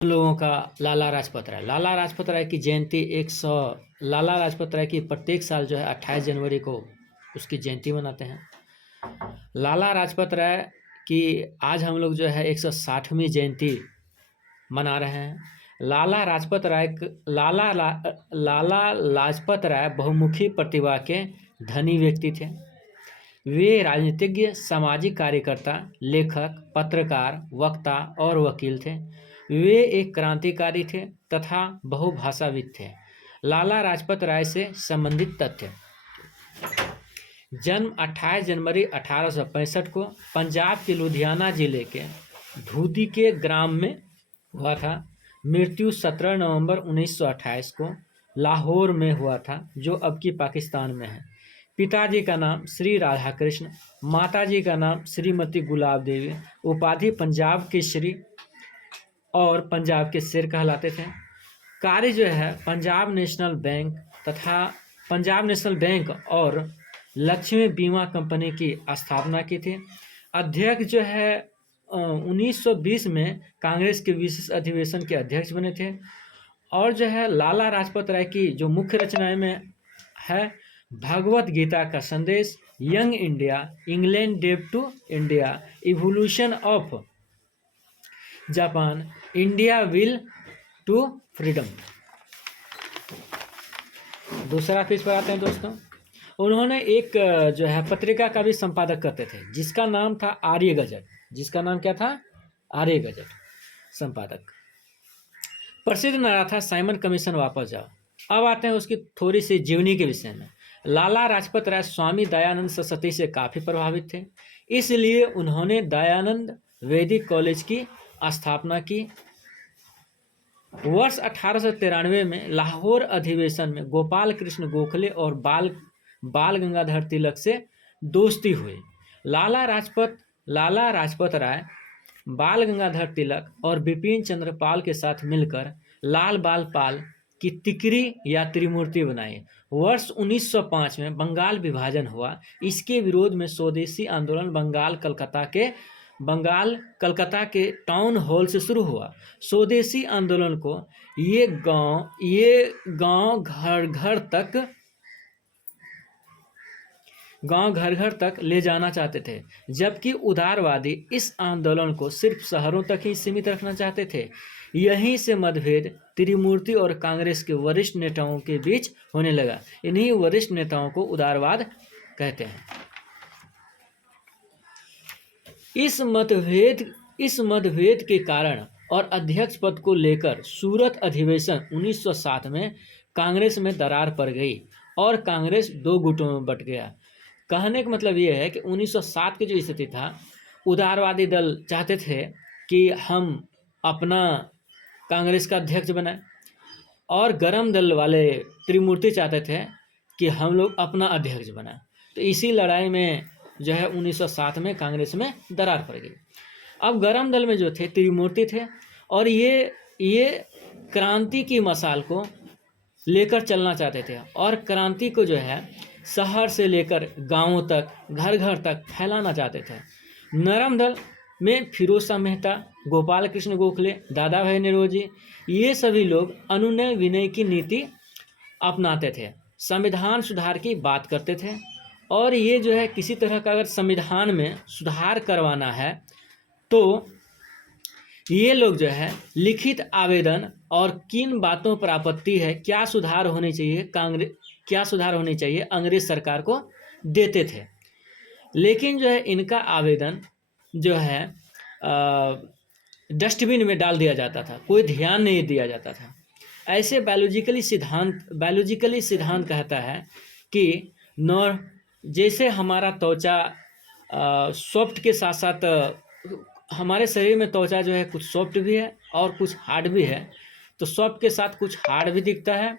लोगों का लाला लाजपत राय। लाला लाजपत राय की जयंती 100 लाला लाजपत राय की प्रत्येक साल जो है 28 जनवरी को उसकी जयंती मनाते हैं। लाला लाजपत राय की आज हम लोग जो है 160वीं जयंती मना रहे हैं। लाला लाजपत राय बहुमुखी प्रतिभा के धनी व्यक्ति थे। वे राजनीतिज्ञ, सामाजिक कार्यकर्ता, लेखक, पत्रकार, वक्ता और वकील थे। वे एक क्रांतिकारी थे तथा बहुभाषाविद थे। लाला लाजपत राय से संबंधित तथ्य: जन्म 28 जनवरी 1865 को पंजाब के लुधियाना जिले के धूदी के ग्राम में हुआ था। मृत्यु 17 नवंबर 1928 को लाहौर में हुआ था, जो अब की पाकिस्तान में है। पिताजी का नाम श्री राधाकृष्ण, माताजी का नाम श्रीमती गुलाब देवी। उपाधि पंजाब केसरी और पंजाब के शेर कहलाते थे। कार्य जो है पंजाब नेशनल बैंक और लक्ष्मी बीमा कंपनी की स्थापना की थी। अध्यक्ष जो है 1920 में कांग्रेस के विशेष अधिवेशन के अध्यक्ष बने थे। और जो है लाला लाजपत राय की जो मुख्य रचनाएं में है भगवत गीता का संदेश, young India, England date to India, evolution of Japan, India will to freedom. दूसरा पेज पर आते हैं दोस्तों। उन्होंने एक जो है पत्रिका का भी संपादक करते थे जिसका नाम था आर्य गजट। जिसका नाम क्या था? आर्य गजट संपादक। प्रसिद्ध नारा था साइमन कमीशन वापस जाओ। अब आते हैं उसकी थोड़ी सी जीवनी के विषय में। लाला लाजपत राय स्वामी दयानंद सरस्वती से काफ़ी प्रभावित थे, इसलिए उन्होंने दयानंद वैदिक कॉलेज की स्थापना की। वर्ष 1893 में लाहौर अधिवेशन में गोपाल कृष्ण गोखले और बाल गंगाधर तिलक से दोस्ती हुई। लाला लाजपत राय बाल गंगाधर तिलक और बिपिन चंद्र पाल के साथ मिलकर लाल बाल पाल की तिकरी या त्रिमूर्ति बनाई। वर्ष 1905 में बंगाल विभाजन हुआ। इसके विरोध में स्वदेशी आंदोलन बंगाल कलकत्ता के टाउन हॉल से शुरू हुआ। स्वदेशी आंदोलन को ये गांव घर घर तक ले जाना चाहते थे, जबकि उदारवादी इस आंदोलन को सिर्फ शहरों तक ही सीमित रखना चाहते थे। यहीं से मतभेद त्रिमूर्ति और कांग्रेस के वरिष्ठ नेताओं के बीच होने लगा। इन्हीं वरिष्ठ नेताओं को उदारवाद कहते हैं। इस मतभेद के कारण और अध्यक्ष पद को लेकर सूरत अधिवेशन 1907 में कांग्रेस में दरार पड़ गई और कांग्रेस दो गुटों में बंट गया। कहने का मतलब ये है कि 1907 की जो स्थिति था, उदारवादी दल चाहते थे कि हम अपना कांग्रेस का अध्यक्ष बनाए, और गरम दल वाले त्रिमूर्ति चाहते थे कि हम लोग अपना अध्यक्ष बनाए। तो इसी लड़ाई में जो है 1907 में कांग्रेस में दरार पड़ गई। अब गरम दल में जो थे त्रिमूर्ति थे, और ये क्रांति की मशाल को लेकर चलना चाहते थे और क्रांति को जो है शहर से लेकर गांवों तक, घर घर तक फैलाना चाहते थे। नरम दल में फिरोज शाह मेहता, गोपाल कृष्ण गोखले, दादा भाई नौरोजी, ये सभी लोग अनुनय विनय की नीति अपनाते थे, संविधान सुधार की बात करते थे। और ये जो है किसी तरह का अगर संविधान में सुधार करवाना है तो ये लोग जो है लिखित आवेदन और किन बातों पर आपत्ति है, क्या सुधार होनी चाहिए अंग्रेज सरकार को देते थे। लेकिन जो है इनका आवेदन जो है डस्टबिन में डाल दिया जाता था, कोई ध्यान नहीं दिया जाता था। ऐसे बायोलॉजिकली सिद्धांत कहता है कि जैसे हमारा त्वचा सॉफ्ट के साथ साथ हमारे शरीर में त्वचा जो है कुछ सॉफ्ट भी है और कुछ हार्ड भी है, तो सॉफ्ट के साथ कुछ हार्ड भी दिखता है,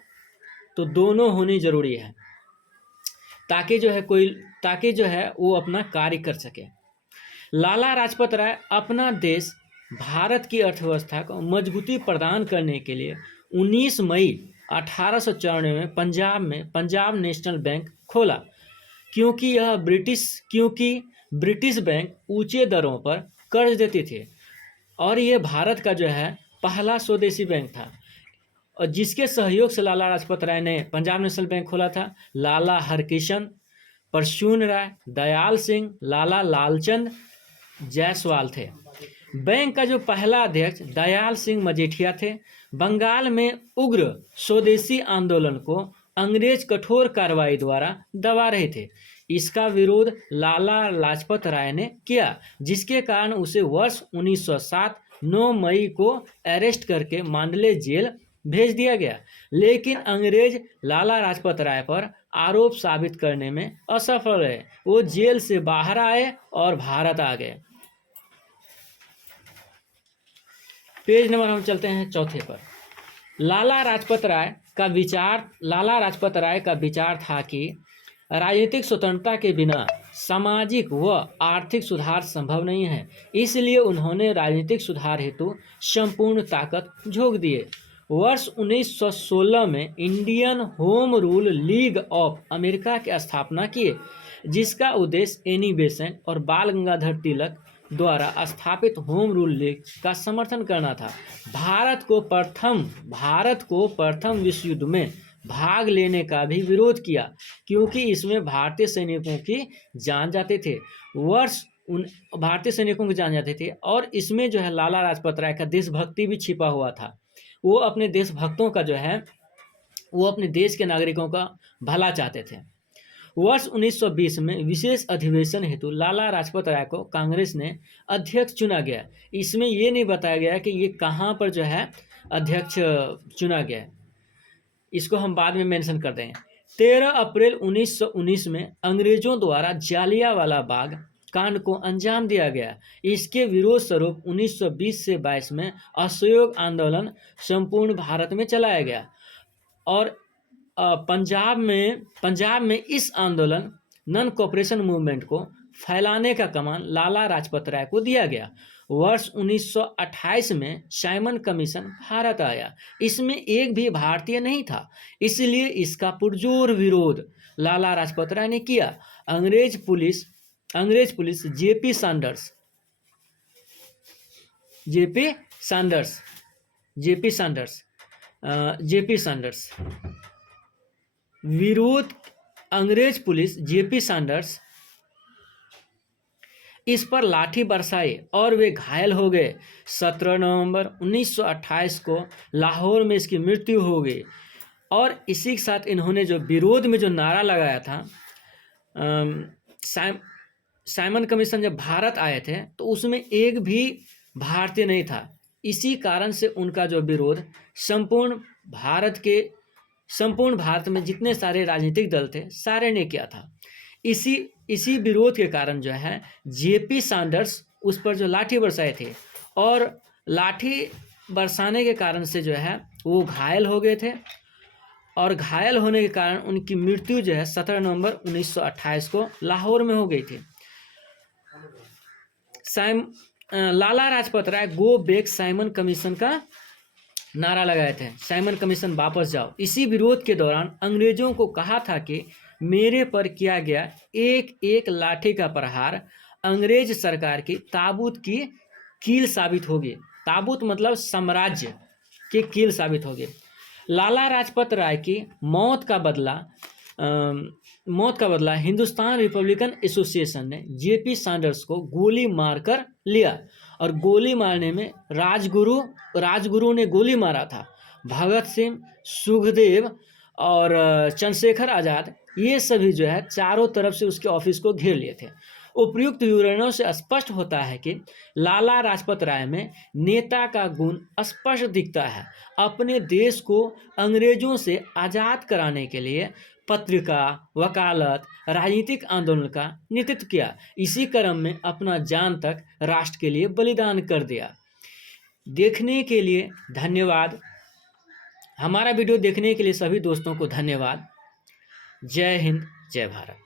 तो दोनों होनी जरूरी है ताकि जो है वो अपना कार्य कर सके। लाला लाजपत राय अपना देश भारत की अर्थव्यवस्था को मजबूती प्रदान करने के लिए 19 मई 1894 में पंजाब नेशनल बैंक खोला, क्योंकि ब्रिटिश बैंक ऊंचे दरों पर कर्ज देती थी और ये भारत का जो है पहला स्वदेशी बैंक था और जिसके सहयोग से लाला लाजपत राय ने पंजाब नेशनल बैंक खोला था। लाला हरकिशन, परशुन राय, दयाल सिंह, लाला लालचंद जायसवाल थे। बैंक का जो पहला अध्यक्ष दयाल सिंह मजीठिया थे। बंगाल में उग्र स्वदेशी आंदोलन को अंग्रेज कठोर कार्रवाई द्वारा दबा रहे थे। इसका विरोध लाला लाजपत राय ने किया, जिसके कारण उसे वर्ष 1907 9 मई को अरेस्ट करके मांडले जेल भेज दिया गया। लेकिन अंग्रेज लाला लाजपत राय पर आरोप साबित करने में असफल रहे। वो जेल से बाहर आए और भारत आ गए। पेज नंबर हम चलते हैं चौथे पर। लाला लाजपत राय का विचार था कि राजनीतिक स्वतंत्रता के बिना सामाजिक व आर्थिक सुधार संभव नहीं है। इसलिए उन्होंने राजनीतिक सुधार हेतु संपूर्ण ताकत झोंक दिए। वर्ष 1916 में Indian home rule league of America की स्थापना किए, जिसका उद्देश्य एनी बेसेंट और बाल गंगाधर तिलक द्वारा स्थापित होम रूल लीग का समर्थन करना था। भारत को प्रथम विश्व युद्ध में भाग लेने का भी विरोध किया, क्योंकि इसमें भारतीय सैनिकों की जान जाते थे। और इसमें जो है लाला लाजपत राय का देशभक्ति भी छिपा हुआ था। वो अपने देशभक्तों का जो है वो अपने देश के नागरिकों का भला चाहते थे। वर्ष 1920 में विशेष अधिवेशन हेतु लाला लाजपत राय को कांग्रेस ने अध्यक्ष चुना गया। इसमें ये नहीं बताया गया कि ये कहाँ पर जो है अध्यक्ष चुना गया, इसको हम बाद में मेंशन कर देंगे। 13 अप्रैल 1919 में अंग्रेजों द्वारा जालियांवाला बाग कांड को अंजाम दिया गया। इसके विरोध स्वरूप 1920 से 22 में असहयोग आंदोलन संपूर्ण भारत में चलाया गया और पंजाब में इस आंदोलन नॉन कोऑपरेशन मूवमेंट को फैलाने का कमान लाला लाजपत राय को दिया गया। वर्ष 1928 में साइमन कमीशन भारत आया। इसमें एक भी भारतीय नहीं था, इसलिए इसका पुरजोर विरोध लाला लाजपत राय ने किया। अंग्रेज पुलिस जेपी सैंडर्स इस पर लाठी बरसाई और वे घायल हो गए। 17 नवंबर 1928 को लाहौर में इसकी मृत्यु हो गई। और इसी के साथ इन्होंने जो विरोध में जो नारा लगाया था, साइमन कमीशन जब भारत आए थे तो उसमें एक भी भारतीय नहीं था। इसी कारण से उनका जो विरोध संपूर्ण भारत में जितने सारे राजनीतिक दल थे सारे ने किया था। इसी विरोध के कारण जो है जेपी सैंडर्स उस पर जो लाठी बरसाए थे और लाठी बरसाने के कारण से जो है वो घायल हो गए थे और घायल होने के कारण उनकी मृत्यु जो है 17 नवंबर 1928 को लाहौर में हो गई थी। Lala Lajpat Rai go back Simon commission का नारा लगाए थे, साइमन कमीशन वापस जाओ। इसी विरोध के दौरान अंग्रेजों को कहा था कि मेरे पर किया गया एक एक लाठी का प्रहार अंग्रेज सरकार की ताबूत की कील साबित होगी। ताबूत मतलब साम्राज्य की कील साबित होगी। लाला लाजपत राय की मौत का बदला हिंदुस्तान रिपब्लिकन एसोसिएशन ने जेपी सैंडर्स को गोली मारकर लिया और गोली मारने में राजगुरु ने गोली मारा था। भगत सिंह, सुखदेव और चंद्रशेखर आज़ाद ये सभी जो है चारों तरफ से उसके ऑफिस को घेर लिए थे। उपयुक्त विवरणों से स्पष्ट होता है कि लाला लाजपत राय में नेता का गुण स्पष्ट दिखता है। अपने देश को अंग्रेजों से आज़ाद कराने के लिए पत्रिका, वकालत, राजनीतिक आंदोलन का नेतृत्व किया। इसी क्रम में अपना जान तक राष्ट्र के लिए बलिदान कर दिया। देखने के लिए धन्यवाद। हमारा वीडियो देखने के लिए सभी दोस्तों को धन्यवाद। जय हिंद, जय भारत।